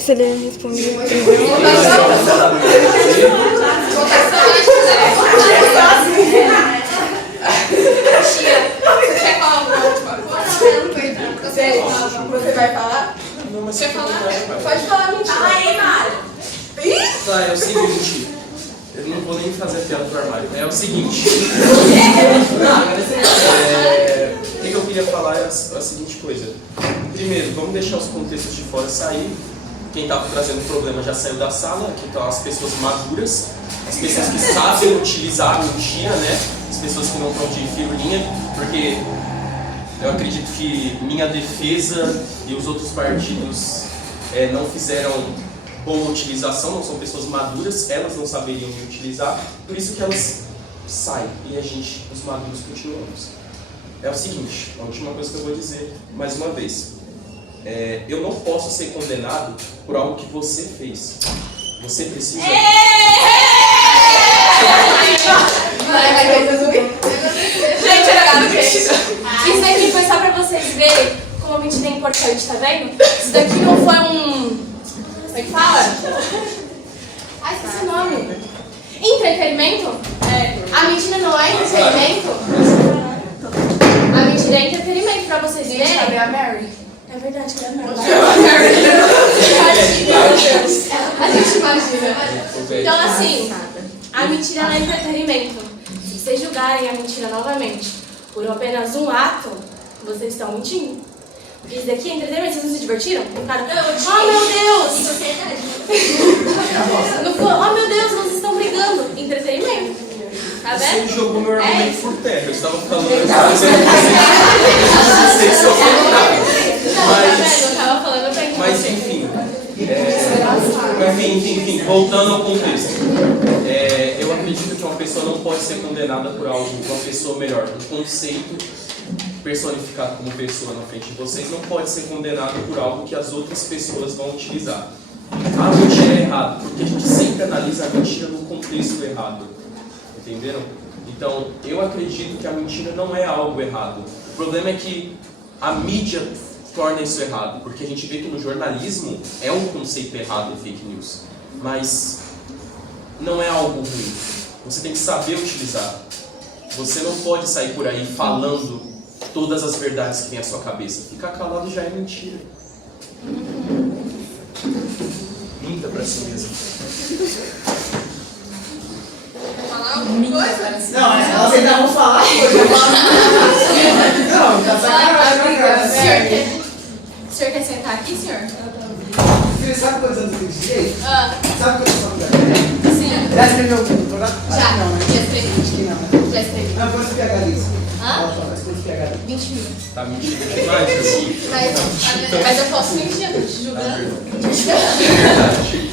Se ele responder. Você quer falar alguma coisa? Você vai falar? Não, mas Você quer falar? Pode falar mentira. Fala aí, Mário. Tá, é o seguinte. Eu não vou nem fazer a piada do armário. É o seguinte. O que eu queria falar é a seguinte coisa. Primeiro, vamos deixar os contextos de fora sair. Quem estava trazendo problema já saiu da sala. Aqui estão as pessoas maduras, as pessoas que sabem utilizar a mentira, né? As pessoas que não estão de firulinha, porque eu acredito que minha defesa e os outros partidos não fizeram boa utilização, não são pessoas maduras, elas não saberiam utilizar, por isso que elas saem e a gente, os maduros, continuamos. É o seguinte, a última coisa que eu vou dizer mais uma vez. Eu não posso ser condenado por algo que você fez. Você precisa... Gente, isso daqui foi só pra vocês verem como a mentira é importante, tá vendo? Isso daqui não foi como é que fala? Ah, esqueci o nome. Entretenimento? A mentira não é entretenimento? A mentira é entretenimento pra vocês verem. Cadê a Mary? É verdade, cadê a Mary? A gente imagina. Então, assim, a mentira ela é entretenimento. Se vocês julgarem a mentira novamente por apenas um ato, vocês estão mentindo. Porque isso daqui é entretenimento. Vocês não se divertiram? Ficaram, oh meu Deus! Isso é verdade. Não foi, oh meu Deus, vocês estão brigando. Entretenimento. Tá vendo? Você jogou meu argumento por terra. Eu estava falando... Eu tava falando bem. Mas enfim, voltando ao contexto. Eu acredito que uma pessoa não pode ser condenada por algo, uma pessoa melhor. O conceito personificado como pessoa na frente de vocês não pode ser condenado por algo que as outras pessoas vão utilizar. A mentira é errada, porque a gente sempre analisa a mentira no contexto errado. Entenderam? Então, eu acredito que a mentira não é algo errado. O problema é que a mídia torna isso errado, porque a gente vê que no jornalismo é um conceito errado em fake news, mas não é algo ruim. Você tem que saber utilizar. Você não pode sair por aí falando todas as verdades que vem à sua cabeça. Ficar calado já é mentira. Minta pra si mesmo. Quer falar alguma coisa? Não, elas ainda vão falar coisa. Não, tá sacanagem, cara. O senhor quer sentar aqui, senhor? Filho, sabe quantos anos tem de direito? Sabe quantos anos da Sim. Já escreveu o doutorado? Já. Não, né? Já escrevi. Acho que não, né? Já escrevi. Não, quantos PH disso? Quantos PH? 20 mil. Tá mentindo demais, assim. Mas eu posso mentir, eu tô te julgando.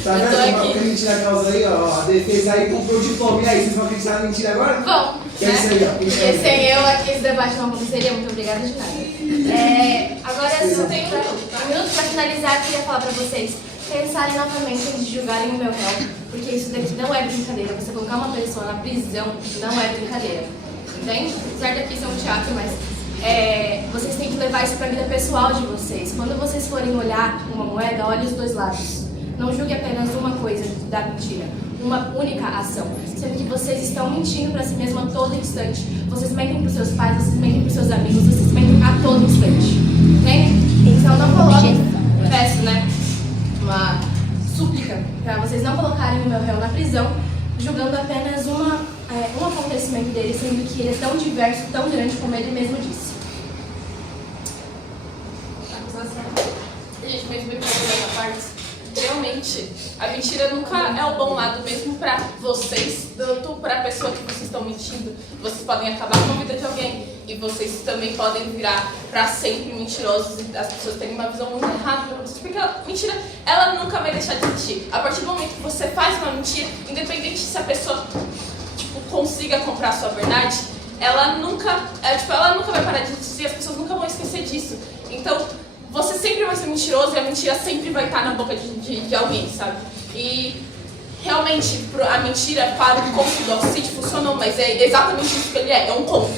Tá Eu tô vendo? aqui. Uma mentira a causa aí, ó. A defesa aí comprou o diploma. E aí, vocês vão acreditar na mentira agora? Bom, Que é isso aí, ó. porque sem eu aqui esse debate não aconteceria. Muito obrigada de nada. Agora eu só tenho um minuto para finalizar. Eu queria falar para vocês pensarem novamente antes de julgarem o meu réu, porque isso daqui não é brincadeira. Você colocar uma pessoa na prisão não é brincadeira, entende? Certo, aqui isso é um teatro, mas vocês têm que levar isso para a vida pessoal de vocês. Quando vocês forem olhar uma moeda, olhe os dois lados. Não julgue apenas uma coisa da mentira, uma única ação, sendo que vocês estão mentindo para si mesmo a todo instante. Vocês mentem para os seus pais, vocês mentem para os seus amigos, vocês mentem a todo instante. Entende? Então não coloquem, peço, né, uma súplica para vocês não colocarem o meu réu na prisão, julgando apenas um acontecimento dele, sendo que ele é tão diverso, tão grande como ele mesmo disse. Gente, mas me essa parte. Realmente, a mentira nunca é o bom lado, mesmo pra vocês, tanto pra pessoa que vocês estão mentindo. Vocês podem acabar com a vida de alguém e vocês também podem virar pra sempre mentirosos e as pessoas terem uma visão muito errada pra vocês. Porque a mentira, ela nunca vai deixar de existir. A partir do momento que você faz uma mentira, independente se a pessoa consiga comprar a sua verdade, ela nunca vai parar de existir, as pessoas nunca vão esquecer disso. Então, você sempre vai ser mentiroso e a mentira sempre vai estar na boca de alguém, sabe? E realmente a mentira para o conto do Alcide funcionou, mas é exatamente isso que ele é um conto.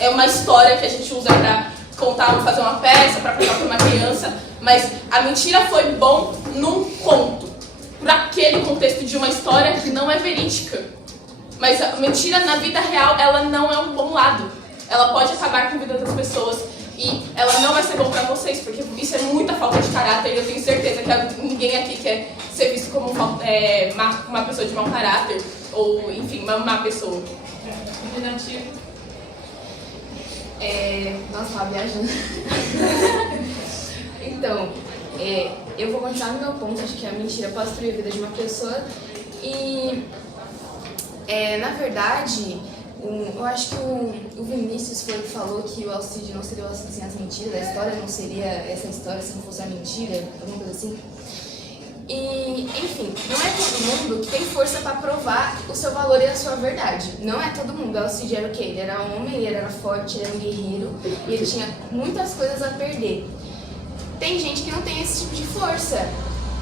É uma história que a gente usa para contar, fazer uma peça, para contar para uma criança, Mas a mentira foi bom num conto, para aquele contexto de uma história que não é verídica. Mas a mentira na vida real, ela não é um bom lado. Ela pode acabar com a vida das pessoas e ela não vai ser bom para vocês, porque isso é muita falta de caráter e eu tenho certeza que ninguém aqui quer ser visto como uma pessoa de mau caráter ou, enfim, uma má pessoa. Nossa, tava viajando. Então, eu vou continuar no meu ponto. Acho que a mentira pode destruir a vida de uma pessoa. E, na verdade, eu acho que o Vinícius foi que falou que o Alcide não seria o Alcide sem as mentiras. A história não seria essa história se não fosse a mentira, alguma coisa assim. E, enfim, não é todo mundo que tem força para provar o seu valor e a sua verdade. Não é todo mundo. O Alcide era o quê? Ele era homem, ele era forte, ele era um guerreiro e ele tinha muitas coisas a perder. Tem gente que não tem esse tipo de força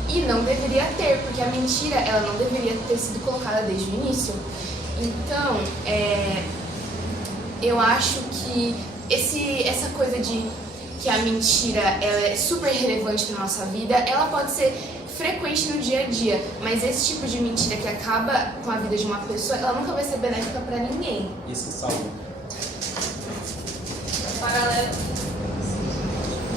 e não deveria ter, porque a mentira ela não deveria ter sido colocada desde o início. Então, eu acho que essa coisa de que a mentira ela é super relevante na nossa vida, ela pode ser frequente no dia a dia, mas esse tipo de mentira que acaba com a vida de uma pessoa, ela nunca vai ser benéfica pra ninguém. Isso é saúde. Paralelo.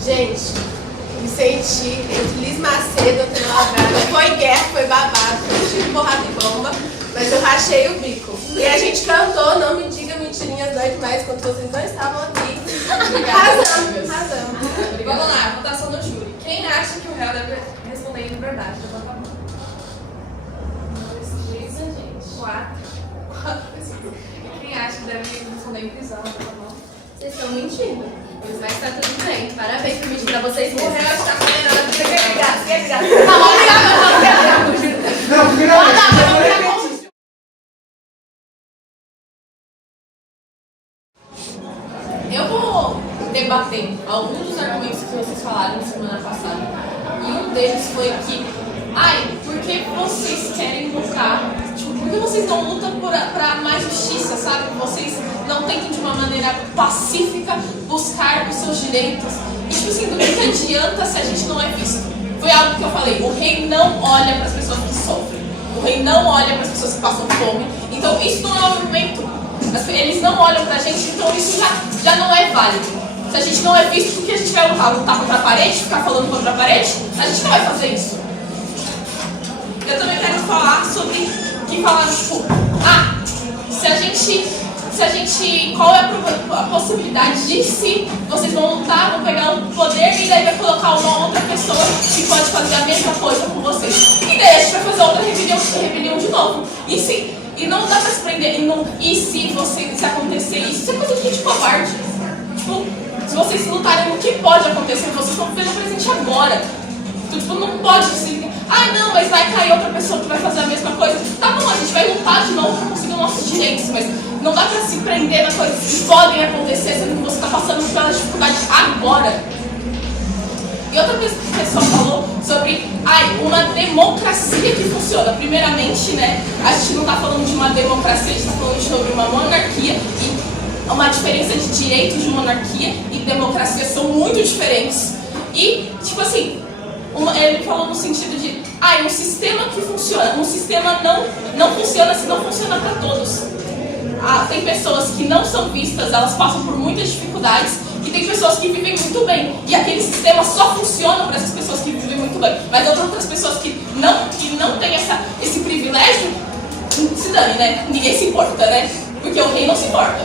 Gente, me senti entre Liz Macedo, Antônio Lavrada, foi guerra, foi babado, foi tiro, porrada e bomba, mas eu rachei o bico. E a gente cantou Não Me Diga Mentirinhas Dói Demais, quando vocês não estavam aqui. Arrasamos. Vamos lá, votação do júri. Quem acha que o réu deve responder em verdade? Levanta a mão. 1, 2, 3, 4. Quem acha que deve responder em prisão? Levanta a mão. Vocês estão mentindo, mas tá tudo bem. Parabéns por mentir pra vocês O mesmos. réu está condenado a vida de graça. Não, primeiramente, Eu vou debater alguns dos argumentos que vocês falaram na semana passada. E um deles foi que, por que vocês querem lutar? Tipo, por que vocês não lutam pra mais justiça, sabe? Vocês não tentam de uma maneira pacífica buscar os seus direitos. E tipo assim, do que adianta se a gente não é visto? Foi algo que eu falei, o rei não olha para as pessoas que sofrem. O rei não olha para as pessoas que passam fome. Então isso não é um argumento. Eles não olham pra gente, então isso já não é válido. Se a gente não é visto, por que a gente vai lutar contra a parede, ficar falando contra a parede? A gente não vai fazer isso. Eu também quero falar sobre que falaram, tipo, se a gente, qual é a possibilidade de se vocês vão lutar, vão pegar o poder e daí vai colocar uma outra pessoa que pode fazer a mesma coisa com vocês. E daí a gente vai fazer outra rebelião de novo. E não dá pra se prender. E se acontecer isso é coisa de gente covarde. Tipo, se vocês lutarem no que pode acontecer, vocês estão vivendo o presente agora. Então, tipo, não pode se... não, mas vai cair outra pessoa que vai fazer a mesma coisa. Tá bom, a gente vai lutar de novo pra conseguir os nossos direitos, mas não dá pra se prender nas coisas que podem acontecer, sendo que você tá passando pela dificuldade agora. E outra coisa que o pessoal falou sobre uma democracia que funciona. Primeiramente, né, a gente não está falando de uma democracia, a gente está falando sobre uma monarquia e uma diferença de direitos de monarquia e democracia são muito diferentes. E, tipo assim, ele falou no sentido de um sistema que funciona. Um sistema não funciona se não funciona para todos. Tem pessoas que não são vistas, elas passam por muitas dificuldades. E tem pessoas que vivem muito bem. E aquele sistema só funciona para essas pessoas que vivem muito bem. Mas outras pessoas que não têm esse privilégio, se dane, né? Ninguém se importa, né? Porque o rei não se importa.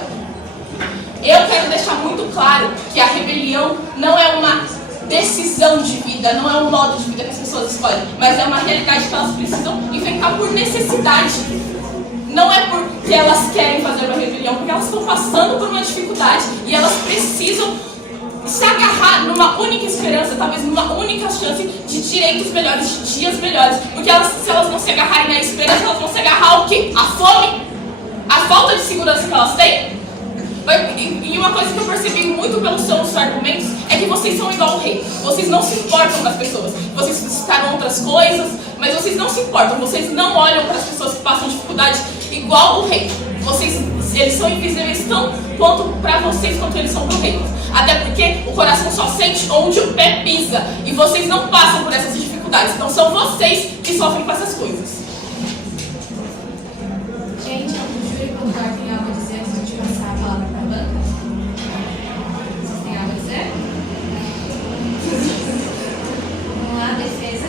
Eu quero deixar muito claro que a rebelião não é uma decisão de vida, não é um modo de vida que as pessoas escolhem. Mas é uma realidade que elas precisam enfrentar por necessidade. Não é porque elas querem fazer uma rebelião, porque elas estão passando por uma dificuldade e elas precisam se agarrar numa única esperança, talvez numa única chance de direitos melhores, de dias melhores. Porque se elas não se agarrarem na esperança, elas vão se agarrar ao quê? A fome? A falta de segurança que elas têm? E uma coisa que eu percebi muito pelos seus argumentos é que vocês são igual ao rei. Vocês não se importam com as pessoas. Vocês citaram outras coisas, mas vocês não se importam. Vocês não olham para as pessoas que passam dificuldade igual o rei. Vocês eles são invisíveis tão quanto para vocês quanto eles são para o reino. Até porque o coração só sente onde o pé pisa e vocês não passam por essas dificuldades. Então são vocês que sofrem com essas coisas. Gente, o júri popular tem algo a dizer antes de passar a palavra para a banca? Vocês têm algo a dizer? Vamos lá, defesa.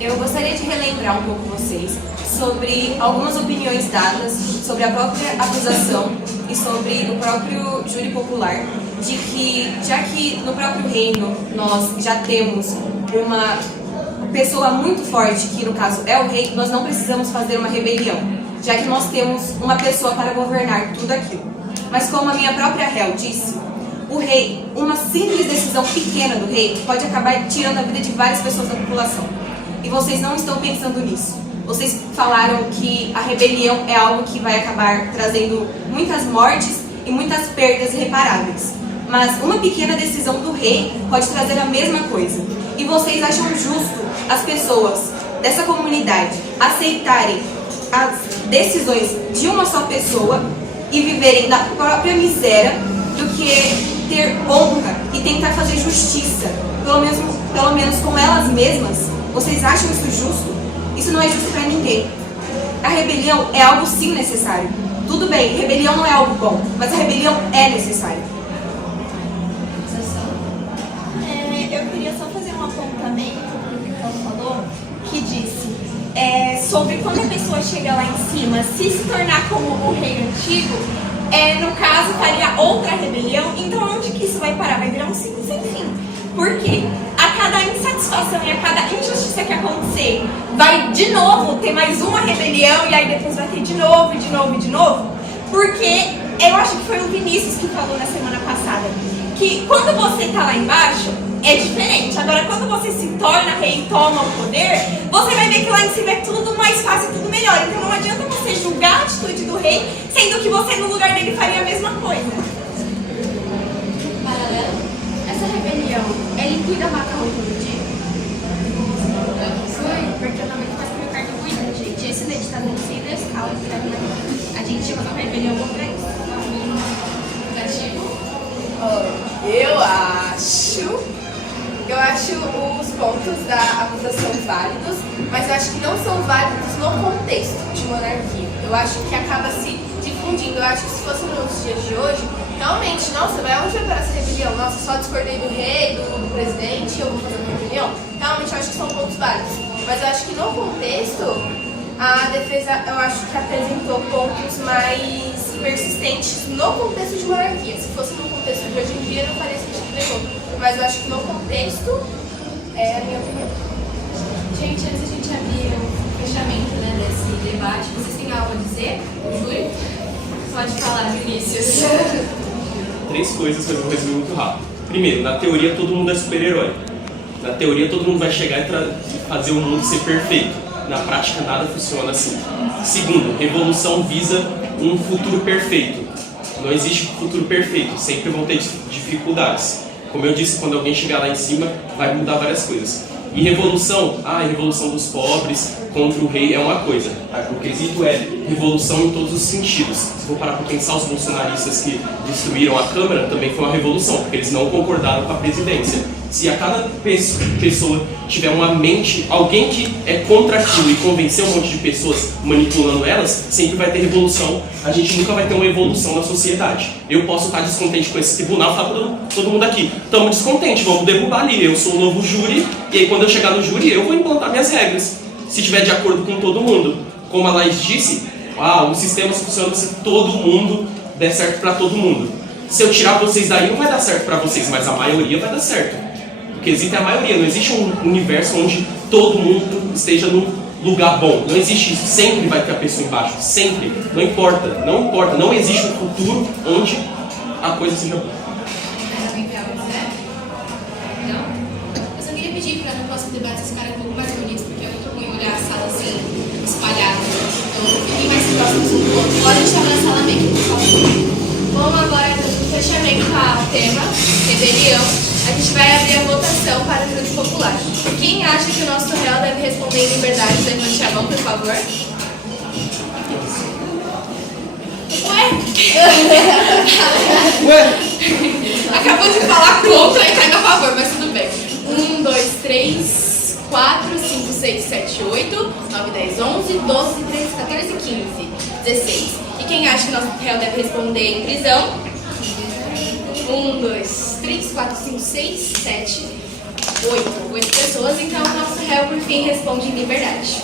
Eu gostaria de relembrar um pouco vocês sobre algumas opiniões dadas sobre a própria acusação e sobre o próprio júri popular, de que, já que no próprio reino nós já temos uma pessoa muito forte, que no caso é o rei, nós não precisamos fazer uma rebelião, já que nós temos uma pessoa para governar tudo aquilo. Mas como a minha própria réu disse, o rei, uma simples decisão pequena do rei pode acabar tirando a vida de várias pessoas da população. E vocês não estão pensando nisso. Vocês falaram que a rebelião é algo que vai acabar trazendo muitas mortes e muitas perdas irreparáveis. Mas uma pequena decisão do rei pode trazer a mesma coisa. E vocês acham justo as pessoas dessa comunidade aceitarem as decisões de uma só pessoa e viverem da própria miséria do que ter honra e tentar fazer justiça, pelo menos com elas mesmas? Vocês acham isso justo? Isso não é justo para ninguém. A rebelião é algo sim necessário. Tudo bem, rebelião não é algo bom, mas a rebelião é necessária. Eu queria só fazer um apontamento do que o Paulo falou, que disse sobre quando a pessoa chega lá em cima, se tornar como o rei antigo, no caso faria outra rebelião. Então onde que isso vai parar? Vai virar um ciclo sem fim. Por quê? A cada insatisfação e a cada injustiça que acontecer, vai de novo ter mais uma rebelião e aí depois vai ter de novo, de novo, de novo. Porque eu acho que foi o Vinícius que falou na semana passada que quando você tá lá embaixo é diferente. Agora quando você se torna rei e toma o poder, você vai ver que lá em cima é tudo mais fácil, tudo melhor. Então não adianta você julgar a atitude do rei, sendo que você no lugar dele faria a mesma coisa. Paralelo. Essa rebelião, ele cuida macarrão todo dia? Porque eu também faço meu cartão cuidando, gente. Esse leite tá dando sem escala. A gente chama uma rebelião contra isso. Negativo? Eu acho os pontos da acusação válidos, mas eu acho que não são válidos no contexto de monarquia. Eu acho que acaba se difundindo. Eu acho que se fosse nos dias de hoje, realmente, nossa, vai onde vai parar essa rebelião? Nossa, só discordei do rei, do presidente, eu vou fazer uma rebelião? Realmente, eu acho que são pontos válidos. Mas eu acho que no contexto, a defesa, eu acho que apresentou pontos mais persistentes no contexto de monarquia. Se fosse no contexto de hoje em dia, não faria sentido nenhum. Mas eu acho que no contexto, é a minha opinião. Gente, antes de a gente abrir o fechamento, né, desse debate, vocês têm algo a dizer? O júri? Pode falar, Vinícius. 3 coisas que eu vou resumir muito rápido. Primeiro, na teoria todo mundo é super-herói. Na teoria todo mundo vai chegar e fazer o mundo ser perfeito. Na prática nada funciona assim. Segundo, revolução visa um futuro perfeito. Não existe futuro perfeito, sempre vão ter dificuldades. Como eu disse, quando alguém chegar lá em cima, vai mudar várias coisas. E revolução, a revolução dos pobres contra o rei é uma coisa. O quesito é revolução em todos os sentidos. Se for parar para pensar, os bolsonaristas que destruíram a Câmara também foi uma revolução, porque eles não concordaram com a presidência. Se a cada pessoa tiver uma mente, alguém que é contra aquilo e convencer um monte de pessoas manipulando elas, sempre vai ter revolução. A gente nunca vai ter uma evolução na sociedade. Eu posso estar descontente com esse tribunal, falar para todo mundo aqui, estamos descontentes, vamos derrubar ali, eu sou o novo júri, e aí quando eu chegar no júri eu vou implantar minhas regras, se tiver de acordo com todo mundo. Como a Laís disse, o sistema funciona se todo mundo der certo para todo mundo. Se eu tirar vocês daí não vai dar certo para vocês, mas a maioria vai dar certo. Porque existe a maioria, não existe um universo onde todo mundo esteja num lugar bom. Não existe isso, sempre vai ter a pessoa embaixo, sempre. Não importa, não existe um futuro onde a coisa seja boa. Alguém tem algo a dizer? Não? Eu só queria pedir para no próximo debate vocês ficarem um pouco mais bonitos, porque é muito ruim olhar a sala assim, espalhada. Então fiquem mais próximos um do outro. Podem estar na sala mesmo, por favor. Vamos agora no fechamento ao tema, rebelião. A gente vai abrir a votação para o júri popular. Quem acha que o nosso réu deve responder em liberdade, levante a mão, por favor. Ué? Acabou de falar contra e caiu a favor, mas tudo bem. 1, 2, 3, 4, 5, 6, 7, 8, 9, 10, 11, 12, 13, 14, 15, 16. E quem acha que nosso réu deve responder em prisão? 1, 2, 3, 4, 5, 6, 7, 8. 8 pessoas, então nosso réu por fim responde em liberdade.